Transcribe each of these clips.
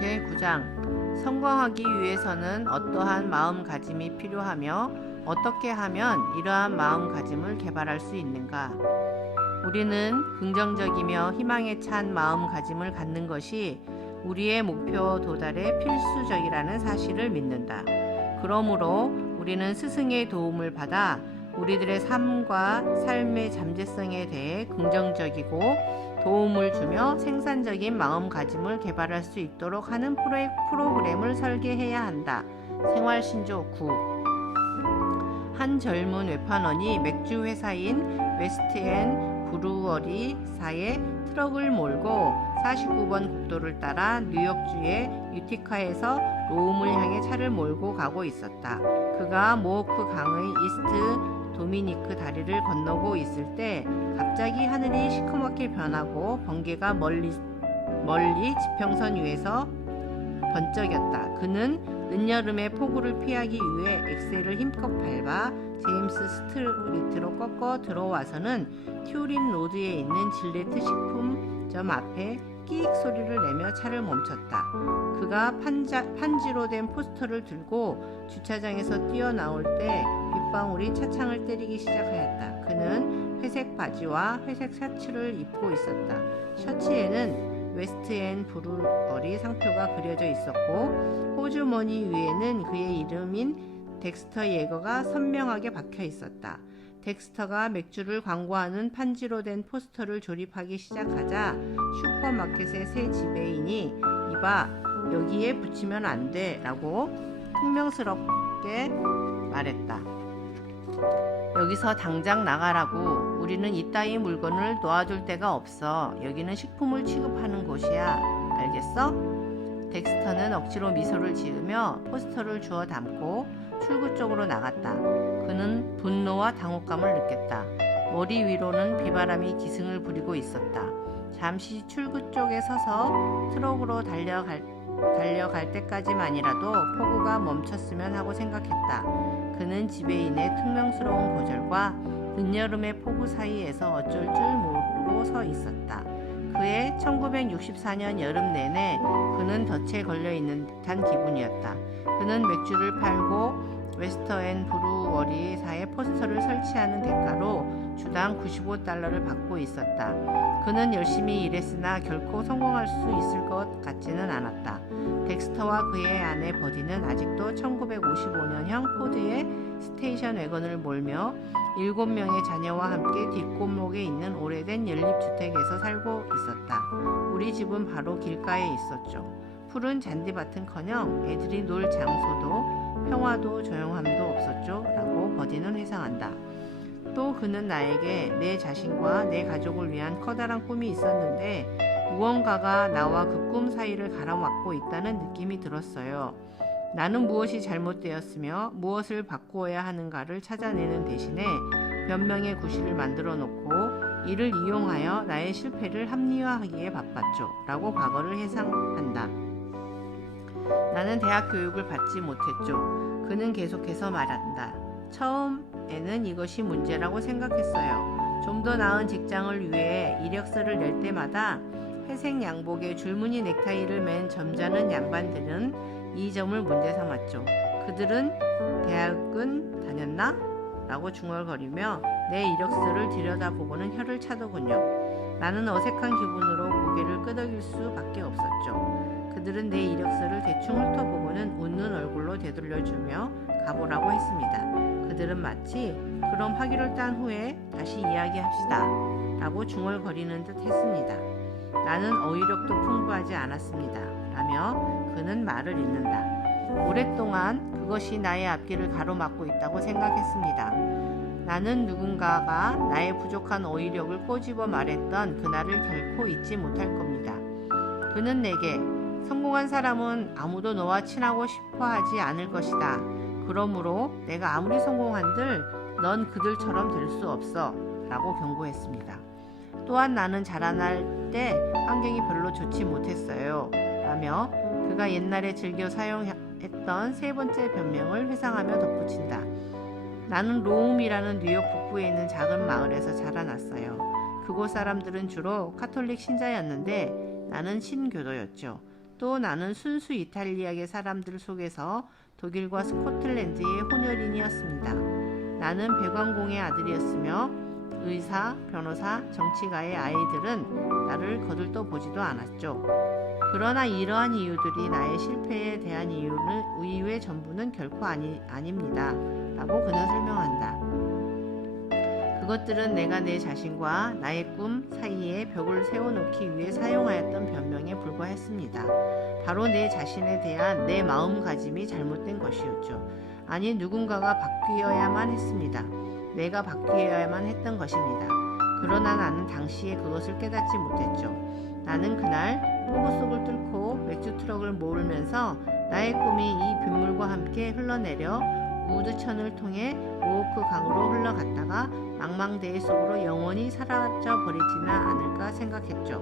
제9장 성공하기 위해서는 어떠한 마음가짐이 필요하며 어떻게 하면 이러한 마음가짐을 개발할 수 있는가? 우리는 긍정적이며 희망에 찬 마음가짐을 갖는 것이 우리의 목표 도달에 필수적이라는 사실을 믿는다. 그러므로 우리는 스승의 도움을 받아 우리들의 삶과 삶의 잠재성에 대해 긍정적이고 도움을 주며 생산적인 마음가짐을 개발할 수 있도록 하는 프로그램을 설계해야 한다. 생활신조 9. 한 젊은 외판원이 맥주 회사인 웨스트앤 브루어리사에 트럭을 몰고 49번 국도를 따라 뉴욕주의 유티카에서 로움을 향해 차를 몰고 가고 있었다. 그가 모호크 강의 이스트 도미니크 다리를 건너고 있을 때 갑자기 하늘이 시커멓게 변하고 번개가 멀리 지평선 위에서 번쩍였다. 그는 늦여름의 폭우를 피하기 위해 엑셀을 힘껏 밟아 제임스 스트리트로 꺾어 들어와서는 튜린 로드에 있는 질레트 식품점 앞에 끼익 소리를 내며 차를 멈췄다. 그가 판지로 된 포스터를 들고 주차장에서 뛰어나올 때 빗방울이 차창을 때리기 시작하였다. 그는 회색 바지와 회색 셔츠를 입고 있었다. 셔츠에는 웨스트앤 브루어리 상표가 그려져 있었고 호주머니 위에는 그의 이름인 덱스터 예거가 선명하게 박혀 있었다. 덱스터가 맥주를 광고하는 판지로 된 포스터를 조립하기 시작하자 슈퍼마켓의 새 지배인이 이봐 여기에 붙이면 안 돼 라고 퉁명스럽게 말했다. 여기서 당장 나가라고. 우리는 이따위 물건을 놓아줄 데가 없어. 여기는 식품을 취급하는 곳이야. 알겠어? 덱스터는 억지로 미소를 지으며 포스터를 주워 담고 출구 쪽으로 나갔다. 그는 분노와 당혹감을 느꼈다. 머리 위로는 비바람이 기승을 부리고 있었다. 잠시 출구 쪽에 서서 트럭으로 달려갈 때까지만이라도 폭우가 멈췄으면 하고 생각했다. 그는 지배인의 퉁명스러운 거절과 늦여름의 폭우 사이에서 어쩔 줄 모르고 서 있었다. 그의 1964년 여름 내내 그는 덫에 걸려있는 듯한 기분이었다. 그는 맥주를 팔고 웨스트앤 브루어리사의 포스터를 설치하는 대가로 주당 $95를 받고 있었다. 그는 열심히 일했으나 결코 성공할 수 있을 것 같지는 않았다. 덱스터와 그의 아내 버디는 아직도 1955년형 포드의 스테이션 외건을 몰며 7명의 자녀와 함께 뒷골목에 있는 오래된 연립주택에서 살고 있었다. 우리 집은 바로 길가에 있었죠. 푸른 잔디밭은커녕 애들이 놀 장소도 평화도 조용함도 없었죠. 라고 버디는 회상한다. 또 그는 나에게 내 자신과 내 가족을 위한 커다란 꿈이 있었는데 무언가가 나와 그 꿈 사이를 가로막고 있다는 느낌이 들었어요. 나는 무엇이 잘못되었으며 무엇을 바꾸어야 하는가를 찾아내는 대신에 변명의 구실을 만들어 놓고 이를 이용하여 나의 실패를 합리화하기에 바빴죠. 라고 과거를 회상한다. 나는 대학 교육을 받지 못했죠. 그는 계속해서 말한다. 처음에는 이것이 문제라고 생각했어요. 좀 더 나은 직장을 위해 이력서를 낼 때마다 회색 양복에 줄무늬 넥타이를 맨 점잖은 양반들은 이 점을 문제 삼았죠. 그들은 대학은 다녔나? 라고 중얼거리며 내 이력서를 들여다보고는 혀를 차더군요. 나는 어색한 기분으로 고개를 끄덕일 수밖에 없었죠. 그들은 내 이력서를 대충 훑어보고는 웃는 얼굴로 되돌려주며 가보라고 했습니다. 그들은 마치 그럼 학위를 딴 후에 다시 이야기합시다 라고 중얼거리는 듯 했습니다. 나는 어휘력도 풍부하지 않았습니다. 라며 그는 말을 잇는다. 오랫동안 그것이 나의 앞길을 가로막고 있다고 생각했습니다. 나는 누군가가 나의 부족한 어휘력을 꼬집어 말했던 그날을 결코 잊지 못할 겁니다. 그는 내게 성공한 사람은 아무도 너와 친하고 싶어 하지 않을 것이다. 그러므로 내가 아무리 성공한들 넌 그들처럼 될 수 없어 라고 경고했습니다. 또한 나는 자라날 때 환경이 별로 좋지 못했어요 라며 그가 옛날에 즐겨 사용했던 세 번째 변명을 회상하며 덧붙인다. 나는 로움이라는 뉴욕 북부에 있는 작은 마을에서 자라났어요. 그곳 사람들은 주로 카톨릭 신자였는데 나는 신교도였죠. 또 나는 순수 이탈리아계 사람들 속에서 독일과 스코틀랜드의 혼혈인이었습니다. 나는 배관공의 아들이었으며 의사, 변호사, 정치가의 아이들은 나를 거들떠 보지도 않았죠. 그러나 이러한 이유들이 나의 실패에 대한 이유의 전부는 결코 아닙니다. 라고 그는 설명한다. 그것들은 내가 내 자신과 나의 꿈 사이에 벽을 세워놓기 위해 사용하였던 변명에 불과했습니다. 바로 내 자신에 대한 내 마음가짐이 잘못된 것이었죠. 아니, 누군가가 바뀌어야만 했습니다. 내가 바뀌어야만 했던 것입니다. 그러나 나는 당시에 그것을 깨닫지 못했죠. 나는 그날 폭우 속을 뚫고 맥주 트럭을 몰면서 나의 꿈이 이 빗물과 함께 흘러내려 우드천을 통해 오호크 강으로 흘러갔다가 망망대해 속으로 영원히 사라져버리지는 않을까 생각했죠.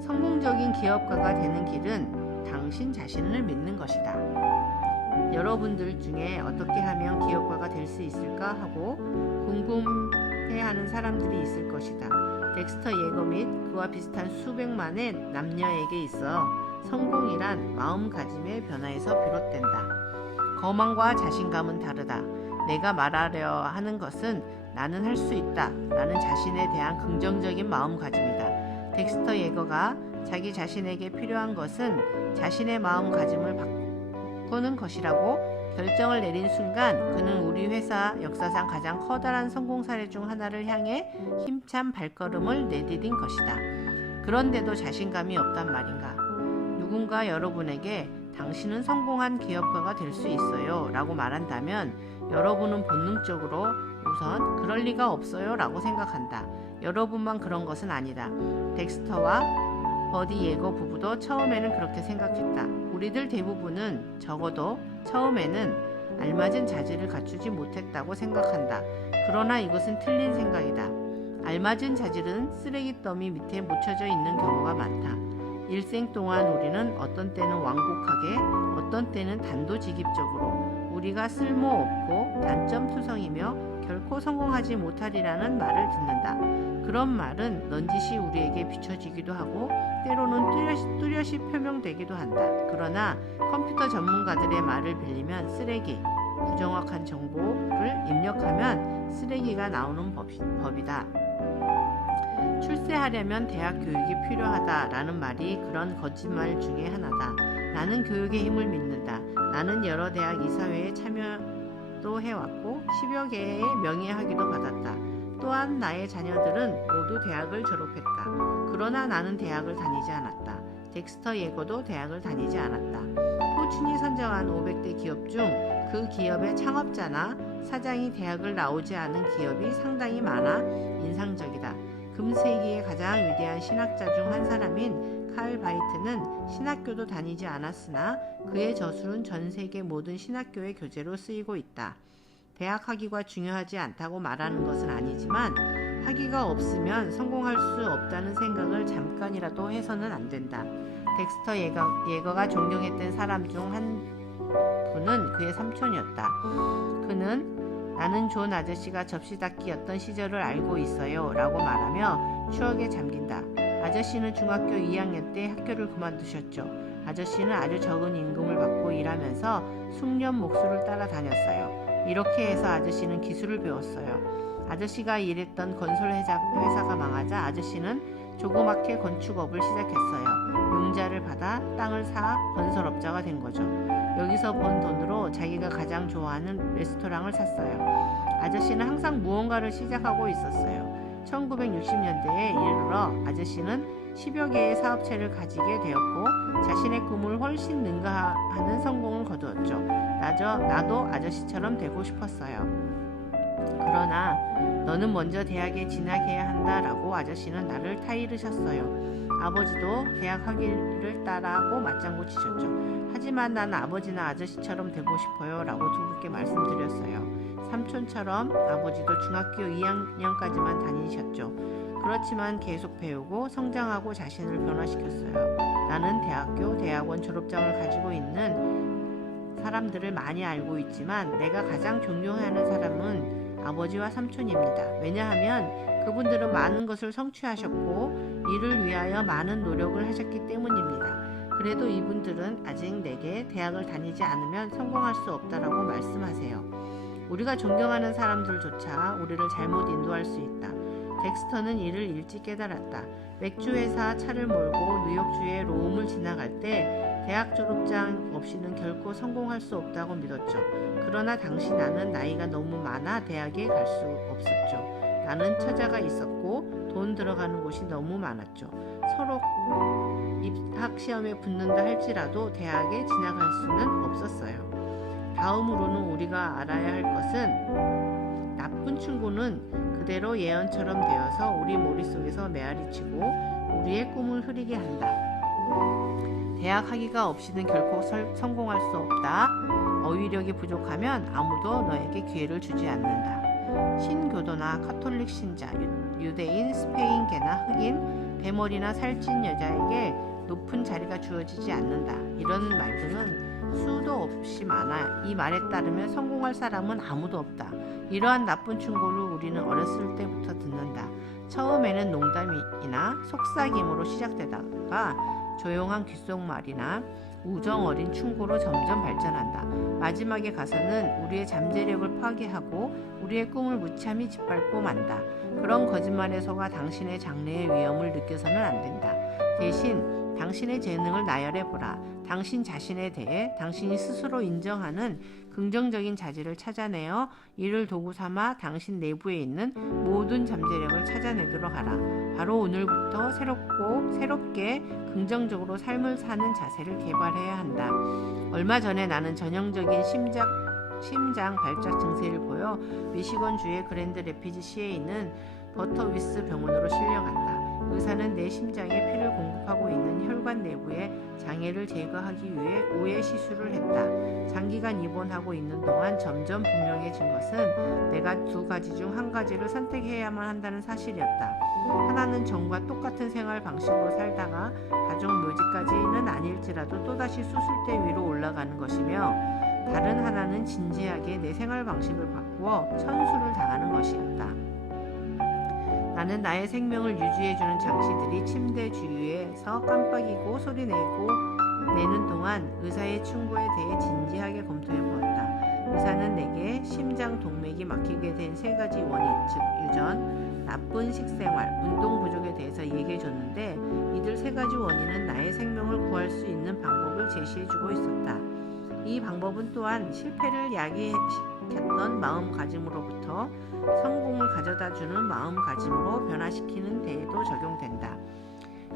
성공적인 기업가가 되는 길은 당신 자신을 믿는 것이다. 여러분들 중에 어떻게 하면 기업가가 될 수 있을까 하고 궁금해하는 사람들이 있을 것이다. 덱스터 예거 및 그와 비슷한 수백만의 남녀에게 있어 성공이란 마음가짐의 변화에서 비롯된다. 거망과 자신감은 다르다. 내가 말하려 하는 것은 나는 할 수 있다 라는 자신에 대한 긍정적인 마음가짐이다. 덱스터 예거가 자기 자신에게 필요한 것은 자신의 마음가짐을 바꾸는 것이라고 결정을 내린 순간 그는 우리 회사 역사상 가장 커다란 성공 사례 중 하나를 향해 힘찬 발걸음을 내디딘 것이다. 그런데도 자신감이 없단 말인가? 누군가 여러분에게 당신은 성공한 기업가가 될 수 있어요 라고 말한다면 여러분은 본능적으로 우선 그럴 리가 없어요 라고 생각한다. 여러분만 그런 것은 아니다. 덱스터와 버디 예거 부부도 처음에는 그렇게 생각했다. 우리들 대부분은 적어도 처음에는 알맞은 자질을 갖추지 못했다고 생각한다. 그러나 이것은 틀린 생각이다. 알맞은 자질은 쓰레기 더미 밑에 묻혀져 있는 경우가 많다. 일생 동안 우리는 어떤 때는 완곡하게, 어떤 때는 단도직입적으로 우리가 쓸모없고 단점투성이며 결코 성공하지 못하리라는 말을 듣는다. 그런 말은 넌지시 우리에게 비춰지기도 하고 때로는 뚜렷이 표명되기도 한다. 그러나 컴퓨터 전문가들의 말을 빌리면 쓰레기, 부정확한 정보를 입력하면 쓰레기가 나오는 법이다. 출세하려면 대학 교육이 필요하다라는 말이 그런 거짓말 중에 하나다. 나는 교육의 힘을 믿는다. 나는 여러 대학 이사회에 참여도 해왔고 10여 개의 명예학위도 받았다. 또한 나의 자녀들은 모두 대학을 졸업했다. 그러나 나는 대학을 다니지 않았다. 덱스터 예거도 대학을 다니지 않았다. 포춘이 선정한 500대 기업 중 그 기업의 창업자나 사장이 대학을 나오지 않은 기업이 상당히 많아 인상적이다. 금세기의 가장 위대한 신학자 중 한 사람인 칼 바이트는 신학교도 다니지 않았으나 그의 저술은 전 세계 모든 신학교의 교재로 쓰이고 있다. 대학 학위가 중요하지 않다고 말하는 것은 아니지만 학위가 없으면 성공할 수 없다는 생각을 잠깐이라도 해서는 안 된다. 덱스터 예거가 존경했던 사람 중 한 분은 그의 삼촌이었다. 그는 나는 존 아저씨가 접시 닦기였던 시절을 알고 있어요 라고 말하며 추억에 잠긴다. 아저씨는 중학교 2학년 때 학교를 그만두셨죠. 아저씨는 아주 적은 임금을 받고 일하면서 숙련 목수를 따라다녔어요. 이렇게 해서 아저씨는 기술을 배웠어요. 아저씨가 일했던 건설 회사가 망하자 아저씨는 조그맣게 건축업을 시작했어요. 융자를 받아 땅을 사 건설업자가 된 거죠. 여기서 번 돈으로 자기가 가장 좋아하는 레스토랑을 샀어요. 아저씨는 항상 무언가를 시작하고 있었어요. 1960년대에 이르러 아저씨는 10여 개의 사업체를 가지게 되었고 자신의 꿈을 훨씬 능가하는 성공을 거두었죠. 나도 아저씨처럼 되고 싶었어요. 그러나 너는 먼저 대학에 진학해야 한다라고 아저씨는 나를 타이르셨어요. 아버지도 대학 학위를 따라고 맞장구 치셨죠. 하지만 나는 아버지나 아저씨처럼 되고 싶어요 라고 두껍게 말씀드렸어요. 삼촌처럼 아버지도 중학교 2학년까지만 다니셨죠. 그렇지만 계속 배우고 성장하고 자신을 변화시켰어요. 나는 대학교, 대학원 졸업장을 가지고 있는 사람들을 많이 알고 있지만 내가 가장 존경하는 사람은 아버지와 삼촌입니다. 왜냐하면 그분들은 많은 것을 성취하셨고 이를 위하여 많은 노력을 하셨기 때문입니다. 그래도 이분들은 아직 내게 대학을 다니지 않으면 성공할 수 없다라고 말씀하세요. 우리가 존경하는 사람들조차 우리를 잘못 인도할 수 있다. 덱스터는 이를 일찍 깨달았다. 맥주회사 차를 몰고 뉴욕주의 로움을 지나갈 때 대학 졸업장 없이는 결코 성공할 수 없다고 믿었죠. 그러나 당시 나는 나이가 너무 많아 대학에 갈 수 없었죠. 나는 처자가 있었고 돈 들어가는 곳이 너무 많았죠. 서로 입학시험에 붙는다 할지라도 대학에 진학할 수는 없었어요. 다음으로는 우리가 알아야 할 것은 나쁜 충고는 그대로 예언처럼 되어서 우리 머릿속에서 메아리치고 우리의 꿈을 흐리게 한다. 대학 학위가 없이는 결코 성공할 수 없다. 어휘력이 부족하면 아무도 너에게 기회를 주지 않는다. 신교도나 카톨릭 신자, 유대인, 스페인계나 흑인, 대머리나 살찐 여자에게 높은 자리가 주어지지 않는다. 이런 말들은 수도 없이 많아. 이 말에 따르면 성공할 사람은 아무도 없다. 이러한 나쁜 충고를 우리는 어렸을 때부터 듣는다. 처음에는 농담이나 속삭임으로 시작되다가 조용한 귓속말이나 우정 어린 충고로 점점 발전한다. 마지막에 가서는 우리의 잠재력을 파괴하고 우리의 꿈을 무참히 짓밟고 만다. 그런 거짓말에 속아 당신의 장래의 위험을 느껴서는 안 된다. 대신 당신의 재능을 나열해보라. 당신 자신에 대해 당신이 스스로 인정하는 긍정적인 자질을 찾아내어 이를 도구 삼아 당신 내부에 있는 모든 잠재력을 찾아내도록 하라. 바로 오늘부터 새롭게 긍정적으로 삶을 사는 자세를 개발해야 한다. 얼마 전에 나는 전형적인 심장 발작 증세를 보여 미시건주의 그랜드 레피지시에 있는 버터위스 병원으로 실려갔다. 의사는 내 심장에 피를 공급하고 있는 혈관 내부의 장애를 제거하기 위해 우회 시술을 했다. 장기간 입원하고 있는 동안 점점 분명해진 것은 내가 두 가지 중 한 가지를 선택해야만 한다는 사실이었다. 하나는 전과 똑같은 생활 방식으로 살다가 가족 묘지까지는 아닐지라도 또다시 수술대 위로 올라가는 것이며, 다른 하나는 진지하게 내 생활 방식을 바꾸어 천수를 당하는 것이었다. 나는 나의 생명을 유지해주는 장치들이 침대 주위에서 깜빡이고 소리내고 내는 동안 의사의 충고에 대해 진지하게 검토해보았다. 의사는 내게 심장 동맥이 막히게 된 세 가지 원인, 즉 유전, 나쁜 식생활, 운동 부족에 대해서 얘기해줬는데 이들 세 가지 원인은 나의 생명을 구할 수 있는 방법을 제시해주고 있었다. 이 방법은 또한 실패를 야기시켰던 마음가짐으로부터 성공을 가져다주는 마음가짐으로 변화시키는 데에도 적용된다.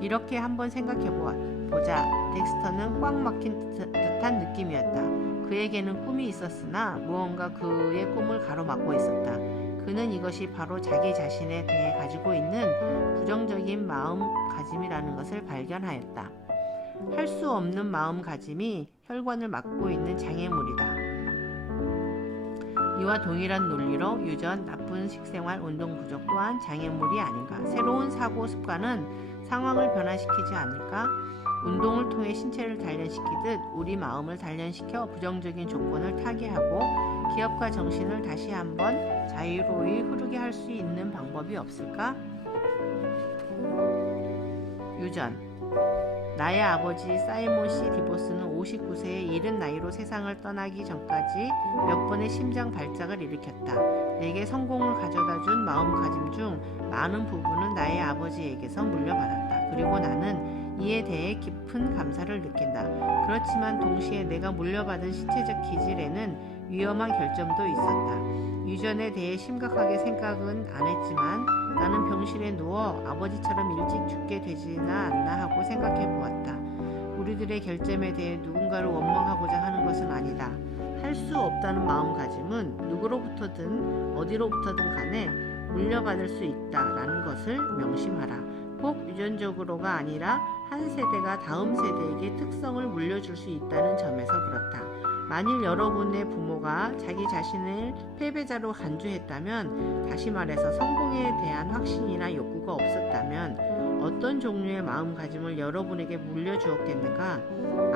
이렇게 한번 생각해보자. 덱스터는 꽉 막힌 듯한 느낌이었다. 그에게는 꿈이 있었으나 무언가 그의 꿈을 가로막고 있었다. 그는 이것이 바로 자기 자신에 대해 가지고 있는 부정적인 마음가짐이라는 것을 발견하였다. 할 수 없는 마음가짐이 혈관을 막고 있는 장애물이다. 이와 동일한 논리로 유전, 나쁜 식생활, 운동 부족 또한 장애물이 아닌가. 새로운 사고 습관은 상황을 변화시키지 않을까? 운동을 통해 신체를 단련시키듯 우리 마음을 단련시켜 부정적인 조건을 타개하고 기업과 정신을 다시 한번 자유로이 흐르게 할 수 있는 방법이 없을까? 유전. 나의 아버지 사이몬 C. 디보스는 59세의 이른 나이로 세상을 떠나기 전까지 몇 번의 심장 발작을 일으켰다. 내게 성공을 가져다준 마음가짐 중 많은 부분은 나의 아버지에게서 물려받았다. 그리고 나는 이에 대해 깊은 감사를 느낀다. 그렇지만 동시에 내가 물려받은 신체적 기질에는 위험한 결점도 있었다. 유전에 대해 심각하게 생각은 안 했지만 나는 병실에 누워 아버지처럼 일찍 죽게 되지는 않나 하고 생각해 보았다. 우리들의 결점에 대해 누군가를 원망하고자 하는 것은 아니다. 할 수 없다는 마음가짐은 누구로부터든 어디로부터든 간에 물려받을 수 있다라는 것을 명심하라. 꼭 유전적으로가 아니라 한 세대가 다음 세대에게 특성을 물려줄 수 있다는 점에서 그렇다. 만일 여러분의 부모가 자기 자신을 패배자로 간주했다면, 다시 말해서 성공에 대한 확신이나 욕구가 없었다면 어떤 종류의 마음가짐을 여러분에게 물려주었겠는가?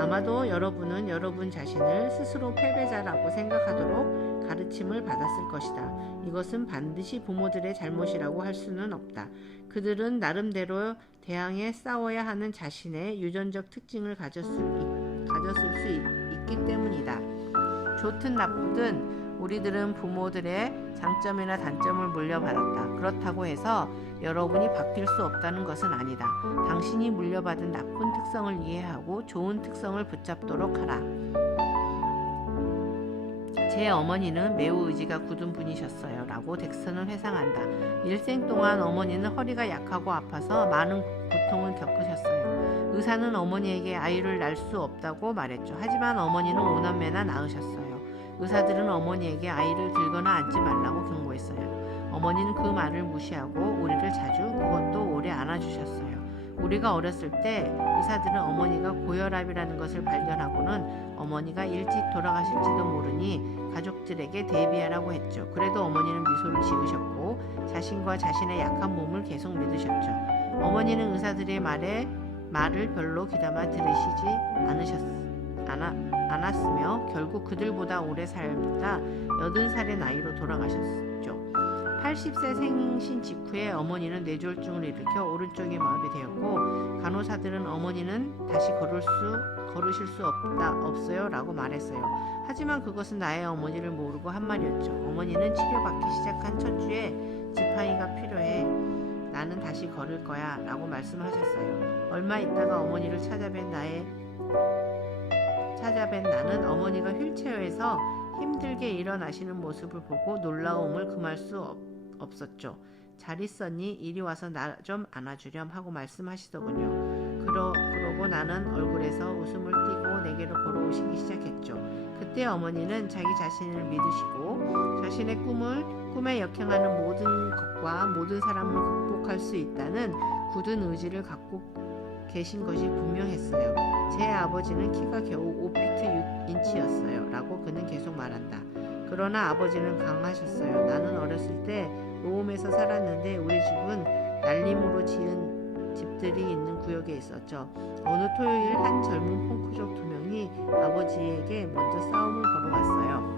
아마도 여러분은 여러분 자신을 스스로 패배자라고 생각하도록 가르침을 받았을 것이다. 이것은 반드시 부모들의 잘못이라고 할 수는 없다. 그들은 나름대로 대항해 싸워야 하는 자신의 유전적 특징을 가졌을 수 있기 때문이다. 좋든 나쁘든 우리들은 부모들의 장점이나 단점을 물려받았다. 그렇다고 해서 여러분이 바뀔 수 없다는 것은 아니다. 당신이 물려받은 나쁜 특성을 이해하고 좋은 특성을 붙잡도록 하라. 제 어머니는 매우 의지가 굳은 분이셨어요. 라고 덱슨은 회상한다. 일생 동안 어머니는 허리가 약하고 아파서 많은 고통을 겪으셨어요. 의사는 어머니에게 아이를 낳을 수 없다고 말했죠. 하지만 어머니는 5남매나 낳으셨어요. 의사들은 어머니에게 아이를 들거나 안지 말라고 경고했어요. 어머니는 그 말을 무시하고 우리를 자주, 그것도 오래 안아주셨어요. 우리가 어렸을 때 의사들은 어머니가 고혈압이라는 것을 발견하고는 어머니가 일찍 돌아가실지도 모르니 가족들에게 대비하라고 했죠. 그래도 어머니는 미소를 지으셨고 자신과 자신의 약한 몸을 계속 믿으셨죠. 어머니는 의사들의 말을 별로 귀담아 들으시지 않았으며 결국 그들보다 오래 살다 80살의 나이로 돌아가셨죠. 80세 생신 직후에 어머니는 뇌졸중을 일으켜 오른쪽이 마비되었고 간호사들은 어머니는 다시 걸으실 수 없어요 라고 말했어요. 하지만 그것은 나의 어머니를 모르고 한 말이었죠. 어머니는 치료받기 시작한 첫 주에 지팡이가 필요해. 나는 다시 걸을 거야 라고 말씀하셨어요. 얼마 있다가 어머니를 찾아뵌 나는 어머니가 휠체어에서 힘들게 일어나시는 모습을 보고 놀라움을 금할 수 없었죠. 잘 있었니? 이리 와서 나 좀 안아주렴 하고 말씀하시더군요. 그러고 나는 얼굴에서 웃음을 띠고 내게로 걸어오시기 시작했죠. 그때 어머니는 자기 자신을 믿으시고 자신의 꿈에 역행하는 모든 것과 모든 사람을 극복할 수 있다는 굳은 의지를 갖고 계신 것이 분명했어요. 제 아버지는 키가 겨우 5피트 6인치였어요. 라고 그는 계속 말한다. 그러나 아버지는 강하셨어요. 나는 어렸을 때 로움에서 살았는데 우리 집은 날림으로 지은 집들이 있는 구역에 있었죠. 어느 토요일 한 젊은 펑크족 2명이 아버지에게 먼저 싸움을 걸어왔어요.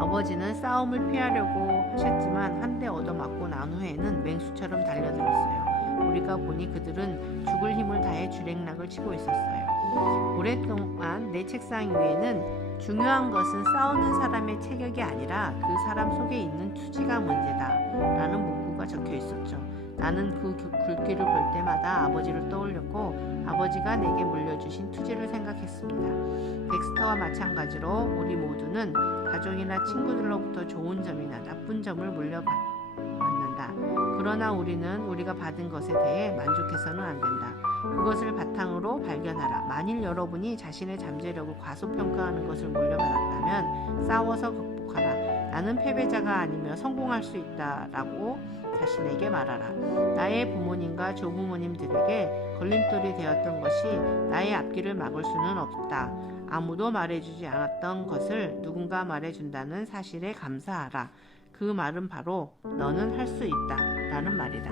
아버지는 싸움을 피하려고 하셨지만 한 대 얻어맞고 난 후에는 맹수처럼 달려들었어요. 우리가 보니 그들은 죽을 힘을 다해 주랭락을 치고 있었어요. 오랫동안 내 책상 위에는 중요한 것은 싸우는 사람의 체격이 아니라 그 사람 속에 있는 투지가 문제다 라는 문구가 적혀 있었죠. 나는 그 글귀를 볼 때마다 아버지를 떠올렸고 아버지가 내게 물려주신 투지를 생각했습니다. 덱스터와 마찬가지로 우리 모두는 가족이나 친구들로부터 좋은 점이나 나쁜 점을 물려받는다. 그러나 우리는 우리가 받은 것에 대해 만족해서는 안 된다. 그것을 바탕으로 발견하라. 만일 여러분이 자신의 잠재력을 과소평가하는 것을 물려받았다면 싸워서 극복하라. 나는 패배자가 아니며 성공할 수 있다라고 자신에게 말하라. 나의 부모님과 조부모님들에게 걸림돌이 되었던 것이 나의 앞길을 막을 수는 없다. 아무도 말해주지 않았던 것을 누군가 말해준다는 사실에 감사하라. 그 말은 바로 너는 할 수 있다 라는 말이다.